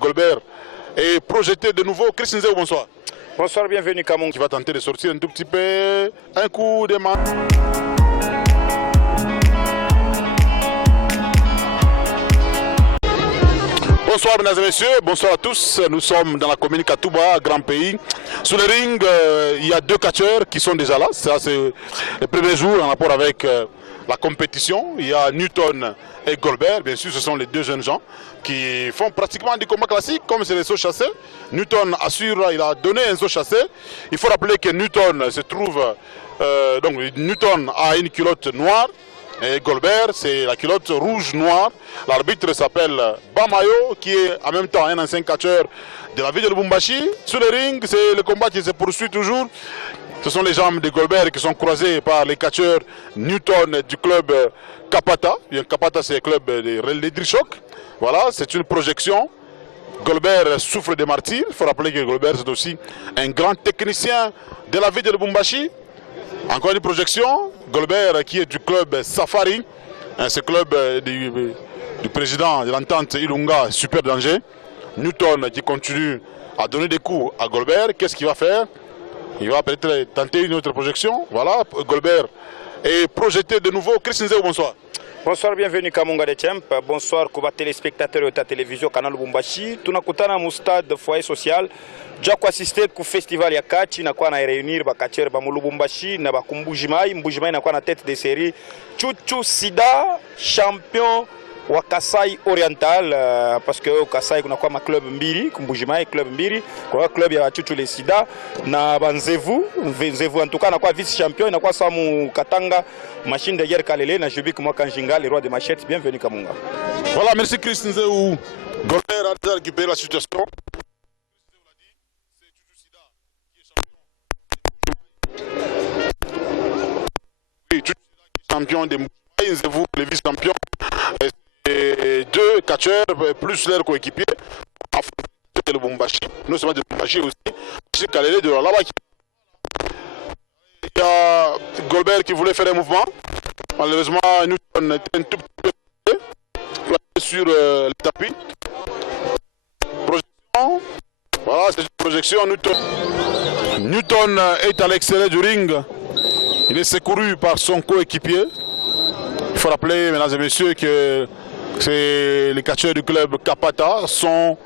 Golbert est projeté de nouveau. Christian Nzeu, bonsoir. Bonsoir, bienvenue Kamon. Qui va tenter de sortir un tout petit peu. Un coup de main. Bonsoir mesdames et messieurs, bonsoir à tous. Nous sommes dans la commune Katouba, grand pays. Sous le ring, il y a deux catcheurs qui sont déjà là. Ça, c'est le premier jour en rapport avec la compétition. Il y a Newton et Golbert. Bien sûr, ce sont les deux jeunes gens qui font pratiquement du combat classique, comme c'est les sauts chassés. Newton assure, il a donné un saut chassé. Il faut rappeler que Newton se trouve... donc Newton a une culotte noire. Et Golbert, c'est la culotte rouge-noire. L'arbitre s'appelle Bamayo, qui est en même temps un ancien catcheur de la ville de Lubumbashi. Sur le ring, c'est le combat qui se poursuit toujours. Ce sont les jambes de Golbert qui sont croisées par les catcheurs Newton du club Kapata. Kapata, c'est le club de Drichok. Voilà, c'est une projection. Golbert souffre de martyrs. Il faut rappeler que Golbert, c'est aussi un grand technicien de la ville de Lubumbashi. Encore une projection, Golbert qui est du club Safari, ce club du président de l'entente Ilunga, super danger. Newton qui continue à donner des coups à Golbert, qu'est-ce qu'il va faire? Il va peut-être tenter une autre projection. Voilà, Golbert est projeté de nouveau. Christian Nzeu, bonsoir. Bonsoir, bienvenue Kamunga de Tchemp. Bonsoir, Kuba téléspectateurs de ta télévision, Canal Lubumbashi. Tunakutana mu stade foyer social. Déjà quoi assister au festival ya Kachi na kwa na réunir ba catcheur ba Lubumbashi na ba Mbujimai na kwa na tête de série Chuchu Sida champion wa Kasai Oriental parce que au Kasai kuna kwa ma club mbili Mbujimai club mbili kwa club ya Chuchu le Sida na Banzevu en tout cas na kwa vice champion na kwa Samu Katanga machine de guerre Kalele na Jubik Mwakanjinga le roi de machette. Bienvenue Kamunga. Voilà, merci Christian Nzeu. Golbert a déjà récupéré la situation. Champion de Mbujimai, le vice-champion. Et deux catcheurs plus leurs coéquipiers de Lubumbashi, non seulement de Lubumbashi aussi, Kalele de là-bas. Il y a Golbert qui voulait faire un mouvement. Malheureusement, Newton était un tout petit peu sur le tapis. Projection. Voilà, c'est une projection. Newton est à l'extérieur du ring. Il est secouru par son coéquipier. Il faut rappeler, mesdames et messieurs, que les catcheurs du club Kapata sont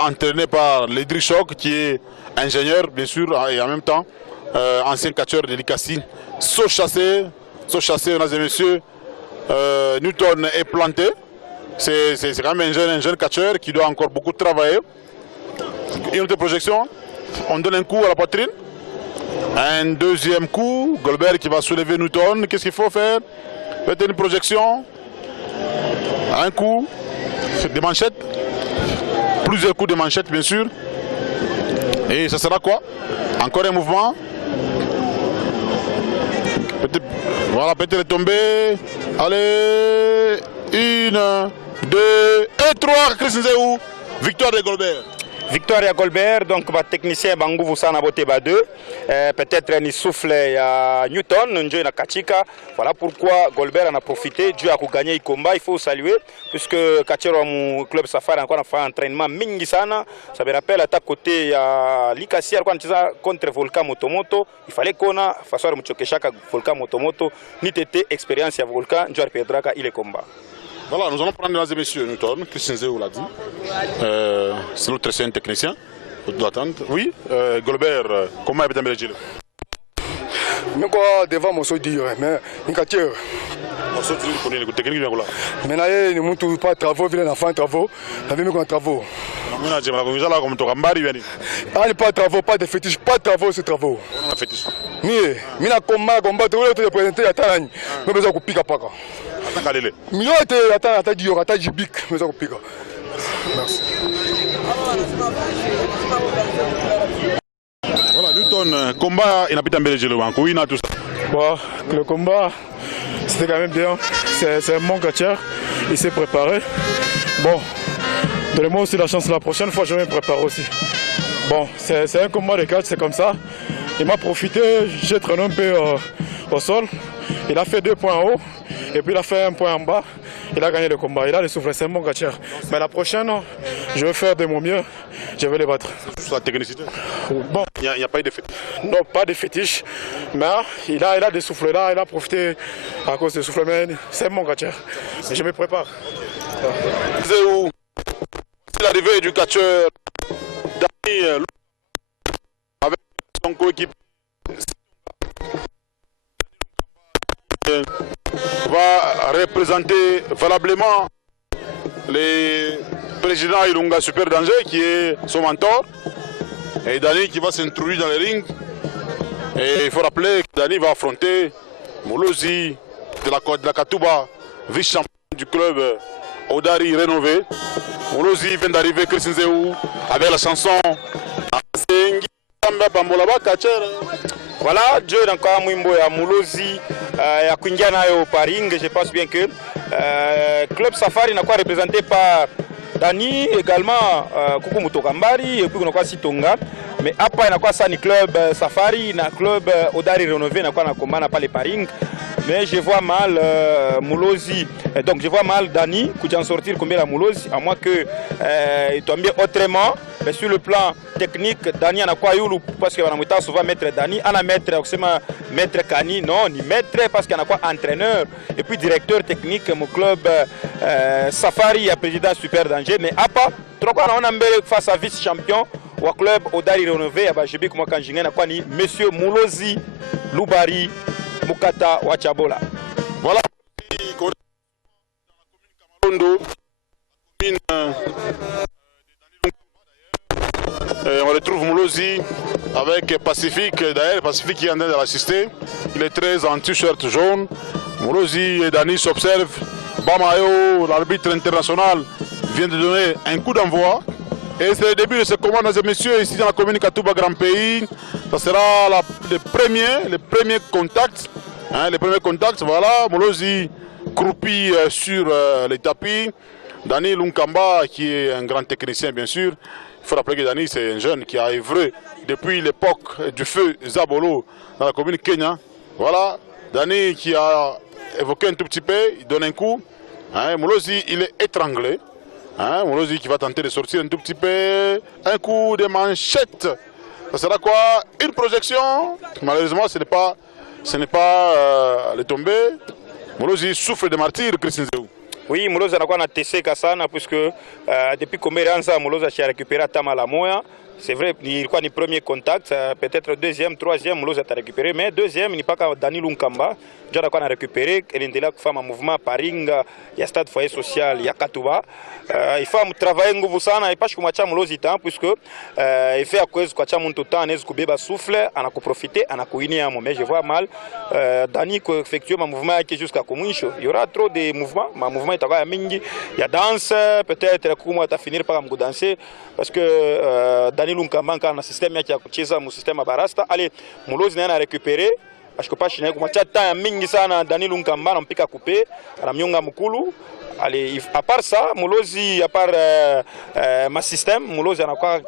entraînés par Drichok, qui est ingénieur, bien sûr, et en même temps, ancien catcheur de l'Ikassi. Saut chassé, mesdames et messieurs, Newton est planté. C'est quand même un jeune catcheur qui doit encore beaucoup travailler. Une autre projection, on donne un coup à la poitrine. Un deuxième coup, Golbert qui va soulever Newton. Qu'est-ce qu'il faut faire? Peut-être une projection. Un coup, des manchettes. Plusieurs coups de manchettes, bien sûr. Et ça sera quoi? Encore un mouvement. Voilà, peut-être tomber. Allez. 1, 2 et 3. Christian Nzeu. Victoire de Golbert. Victoire à Golbert, donc le technicien Bangou Sana Bote 2. Peut-être un souffle à Newton, Njo na Kachika. Voilà pourquoi Golbert en a profité. Dieu a gagné le combat, il faut saluer. Puisque Kachero mu club Safari encore a fait un entraînement mingi sana. Ça me rappelle à ta côté à Likasi contre Volcan Motomoto. Il fallait qu'on a façon de Chokeshaka Volcan Motomoto. Ni tété expérience à Volcan, Dieu a perdu le combat. Voilà, nous allons prendre les messieurs Newton, Christian Nzeu l'a dit. C'est notre ancien technicien. Oui, Golbert, comment est-ce que tu je suis devant mon dire, mais je suis dire. Mais je ne suis pas de travaux, je ne fais pas de travaux. Je ne fais pas de travaux. Pas de travaux, pas de fétiche, pas de travaux, c'est travaux. Je suis combat, je vais présenter à Tanani. Je vais vous piquer. Merci. Voilà, Newton, combat, il n'a pas été en tout ça. Bon, le combat, c'était quand même bien. C'est un bon catcheur, il s'est préparé. Bon, donnez-moi aussi la chance la prochaine fois, je vais me préparer aussi. Bon, c'est un combat de catch, c'est comme ça. Il m'a profité, j'ai traîné un peu au sol. Il a fait 2 points en haut et puis il a fait 1 point en bas. Il a gagné le combat. Il a le souffle, c'est un bon catcheur. Mais la prochaine, je vais faire de mon mieux. Je vais les battre. Sur la technicité. Bon. Il n'y a pas eu de fétiche. Non, pas de fétiche. Mais il a des souffles là. Il a profité à cause des souffles. Mais c'est un bon catcheur. Je me prépare. C'est l'arrivée du catcheur Dani avec son coéquipier va représenter valablement le président Ilunga Super Danger qui est son mentor et Dani qui va s'introduire dans les rings. Et il faut rappeler que Dani va affronter Moulozi de la Katouba, vice-champion du club Odari rénové. Moulozi vient d'arriver, Christian Zéou, avec la chanson Voilà, Dieu dans le Mwimbo ya Moulozi, ya kuingia nayo Paring. Je pense bien que Club Safari n'a pas représenté par Dani, également Kuku Mutokambari, et puis on a Sitonga. Mais après, il y a quoi ça, ni Club Safari, ni Club Odari rénové, n'a quoi na combat, n'a pas les Paring. Mais je vois mal Moulozi, donc je vois mal Dani qui en sortir combien la Moulozi, à moins que il tombe bien autrement. Mais sur le plan technique, Dani en a quoi eu parce que on a souvent maître Dani, on a maître maître Kani, non, ni maître parce qu'il y en a quoi entraîneur et puis directeur technique mon club Safari, président Super Danger. Mais à part, trop on a face à vice-champion au club Odari rénové, je dis que moi quand je n'ai pas ni Monsieur Moulozi Loubari Mukata Wachabola. Voilà, on retrouve Moulozi avec Pacifique, d'ailleurs Pacifique qui est en train de l'assister. Il est très en t-shirt jaune. Moulozi et Dani s'observent. Bamayo, l'arbitre international, vient de donner un coup d'envoi. Et c'est le début de ce combat, mesdames et messieurs, ici dans la commune Katouba Grand Pays. Ça sera le premier contact. Hein, les premiers contacts, voilà, Moulozi croupi sur les tapis. Dani Lunkamba, qui est un grand technicien, bien sûr. Il faut rappeler que Dani, c'est un jeune qui a œuvré depuis l'époque du feu Zabolo dans la commune Kenya. Voilà, Dani qui a évoqué un tout petit peu, il donne un coup. Hein, Moulozi, il est étranglé. Hein, Moulozi qui va tenter de sortir un tout petit peu. Un coup de manchette. Ça sera quoi? Une projection. Malheureusement, ce n'est pas le tombé. Moulozi souffre de martyr, Christian Zéou. Oui, Moulozi a testé sana puisque depuis combien d'années Moulozi a récupéré Tamala Moya. C'est vrai, il y a un premier contact, peut-être deuxième, troisième, Moulozi a récupéré, mais deuxième, il n'y a pas Dani Lunkamba. Déjà, on a récupéré, il y a un mouvement Paring, il y a un stade foyer social, il y a Katouba. Il faut travailler nguvu sana, et pas que je Moulozi temps, puisque il fait à cause que je suis temps, je suis souffle, on a profité, on a couiné un moment. Je vois mal, Dani qui effectue un mouvement jusqu'à Komuncho. Il y aura trop de mouvements, mais mouvement est à mingi. Il y a danse, peut-être que je vais finir par danser, parce que Dani Lunkamba, quand on a un système qui a un système à Barasta, allez, Moulozi a récupéré. Parce que pas chine comme tata mingi sana Dani Lunkamba on pika couper la myonga mukulu. Allez, à part ça, Moulozi, à part ma système, Moulozi a quoi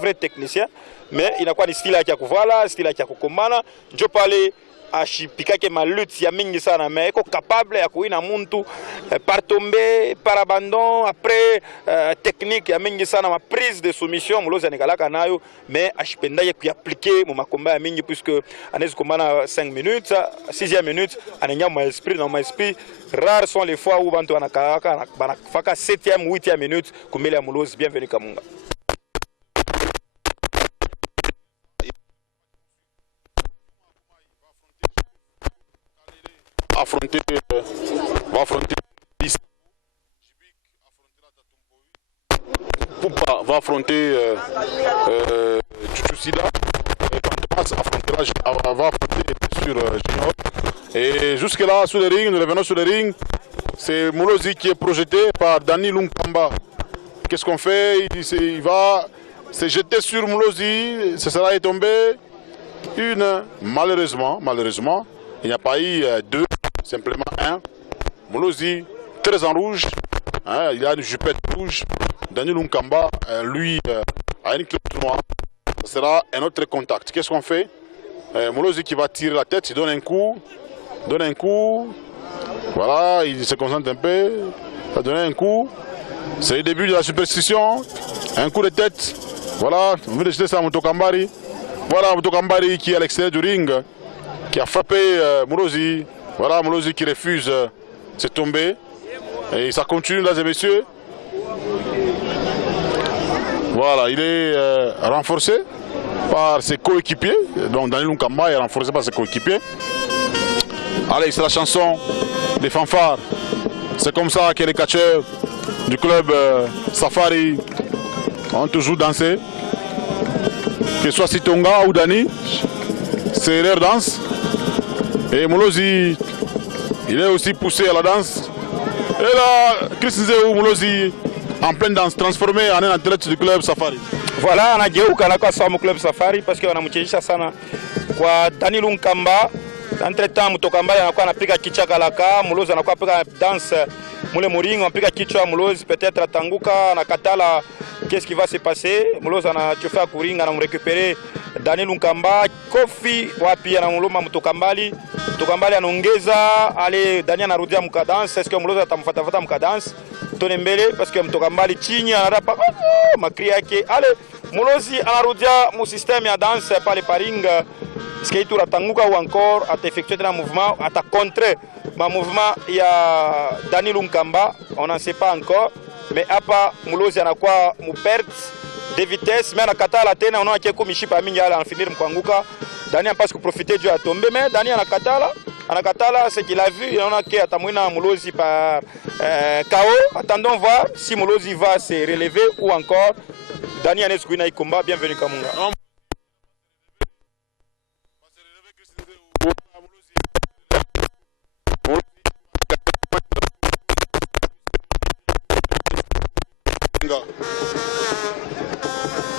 vrai technicien, mais il a quoi des styles qui a voilà, style qui a commana. Je parlais à Chipika qui ma lutte, il y a mingi sana, mais est capable à courir na muntu par tomber, par abandon, après technique, il y a mingi sana ma prise de soumission, Moulozi a négala kanayo, mais à Chipenda il y a appliqué mon combat à mingi puisque on est combat 5 minutes, 6e minute, on est mon esprit dans mon esprit. Rares sont les fois où Bantu Anakaka, Faka 7e, 8e minute, comme il y a Moulozi, bienvenue Kamunga. Va affronter Poupa va affronter Chuchusida et Fantomas va affronter sur Junior. Et jusque là sur les rings, nous revenons sur les rings, c'est Moulozi qui est projeté par Dani Lunkamba. Qu'est-ce qu'on fait? Il va se jeter sur Moulozi, ce sera tombé une. Malheureusement, il n'y a pas eu deux, simplement un. Moulozi, très en rouge, hein, il a une jupette rouge. Dani Lunkamba, lui, a une clé noire. Ce sera un autre contact. Qu'est-ce qu'on fait? Moulozi qui va tirer la tête, il donne un coup. donne un coup. Voilà, il se concentre un peu. Ça donne un coup. C'est le début de la superstition. Un coup de tête. Voilà, on veut jeter ça à Mutokambari. Voilà Mutokambari qui est à l'extérieur du ring, qui a frappé Mulozi. Voilà Mulozi qui refuse de tomber. Et ça continue, là, et messieurs. Voilà, il est renforcé par ses coéquipiers. Donc Daniel Nkamba est renforcé par ses coéquipiers. Allez, c'est la chanson des fanfares. C'est comme ça que les catcheurs du club Safari ont toujours dansé. Que ce soit Sitonga ou Dani, c'est leur danse. Et Mulozi, il est aussi poussé à la danse. Et là, Chris Nzeu Mulozi, en pleine danse, transformé en un athlète du club Safari. Voilà, anageuka anakuwa sawa mu club Safari parce que wanamchezesha sana kwa Daniel Nkamba. Entre temps Mutokamba anakuwa anapiga kichaka laka, Mulozi anakuwa anapiga danse mule muringo, anapiga kichwa Mulozi peut-être atanguka, anakatala. Qu'est-ce qui va se passer? Mulozi anachofa kuringa, anamrécupérer Daniel Nkamba, Kofi wapi anamuluma Mutokambali. Mutokambali anaongeza, ale Daniel anarudia mukadance. Est-ce que Mulozi atamfuatafuta mukadance? Tone mbele parce que Mutokambali chini anarapa makri yake. Ale Mulozi anarudia mu système ya danse pale paringa. Est-ce qu'il tour atanguka ou encore à effectuer un mouvement, à contrer ma mouvement ya Daniel Nkamba, on n'en sait pas encore. Mais apa Mulozi anakuwa mu perte de vitesse, mais anakatala tena unaona keko mishipa mingi ala finir mkwanguka. Dani passe que profiter du à tomber, mais Dani anakatala ce qu'il a vu, il en a qui atamwina Mulozi par KO. Attendons voir si Mulozi va se relever ou encore Dani aneskuina ikomba. Bienvenue Kamunga.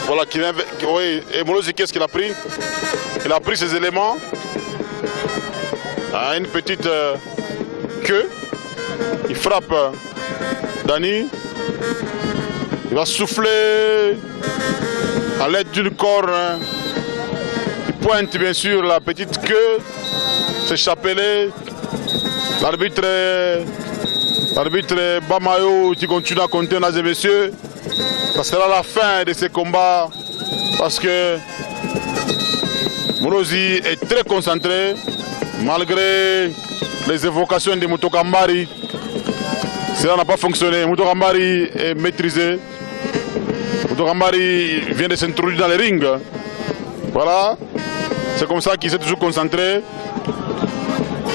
Voilà, qui vient, oui, et Mulozi, qu'est-ce qu'il a pris? Il a pris ses éléments à une petite queue. Il frappe Dani. Il va souffler à l'aide d'une corde. Il pointe bien sûr la petite queue, ce chapelet. L'arbitre Bamayo qui continue à compter, mesdames et messieurs. Ça sera la fin de ces combats parce que Mulozi est très concentré malgré les évocations de Mutokambari. Cela n'a pas fonctionné. Mutokambari est maîtrisé. Mutokambari vient de s'introduire dans les rings. Voilà. C'est comme ça qu'il s'est toujours concentré.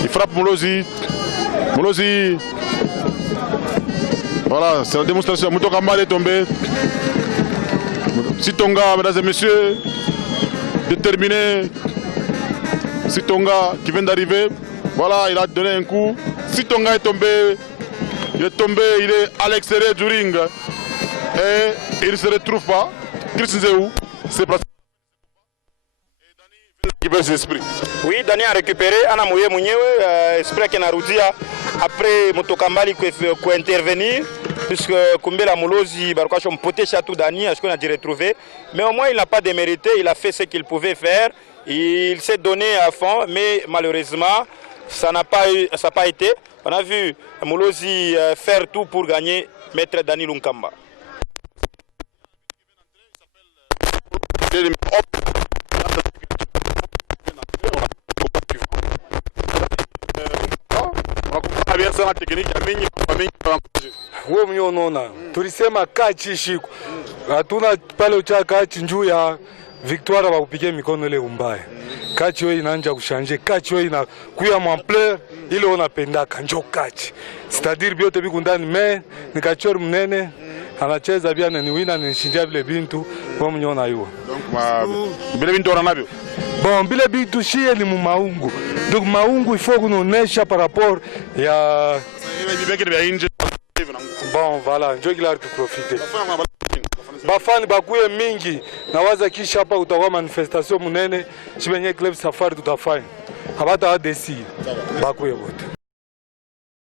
Il frappe Mulozi. Mulozi. Voilà, c'est la démonstration. Mutokambari est tombé. Sitonga, mesdames et messieurs, déterminé. Sitonga qui vient d'arriver. Voilà, il a donné un coup. Sitonga est tombé. Il est à l'extérieur du ring. Et il ne se retrouve pas. Chris Nzeu s'est placé. Oui, Dani a récupéré. Ana Mouye Mounyewe, esprit qu'il a rudia après Mutokambali qui intervenir. Puisque Kumbela Mulozi, Barkwachom poté Chatou Dani, est-ce qu'on a dû retrouver? Mais au moins il n'a pas démérité, il a fait ce qu'il pouvait faire. Il s'est donné à fond, mais malheureusement, ça n'a pas été. On a vu Mulozi faire tout pour gagner Maître Daniel Nkamba. Wewe mwenyewe unaona tulisema kachi shiku hatuna pale ucha kachi njuu ya victoire wa kupigia mikono ile umbaya kachi wewe inaanza kushanje kachi wewe inakuya mwampleur ile unapendaka njoo kachi c'est-à-dire biote biku ndani me nikachori mnene anacheza bia ni wina nishindia vile bintu wewe mwenyewe unayua donc vile bintu wanavyo bon bile bintu shie ni mumaungu donc maungu ifo kunonesha par rapport ya bon voilà njoo kila tu profiter bafani bakuye mingi na waza kisha hapa utakuwa manifestation munene chibenye club Safari tutafanya habata adesi bakuye bote.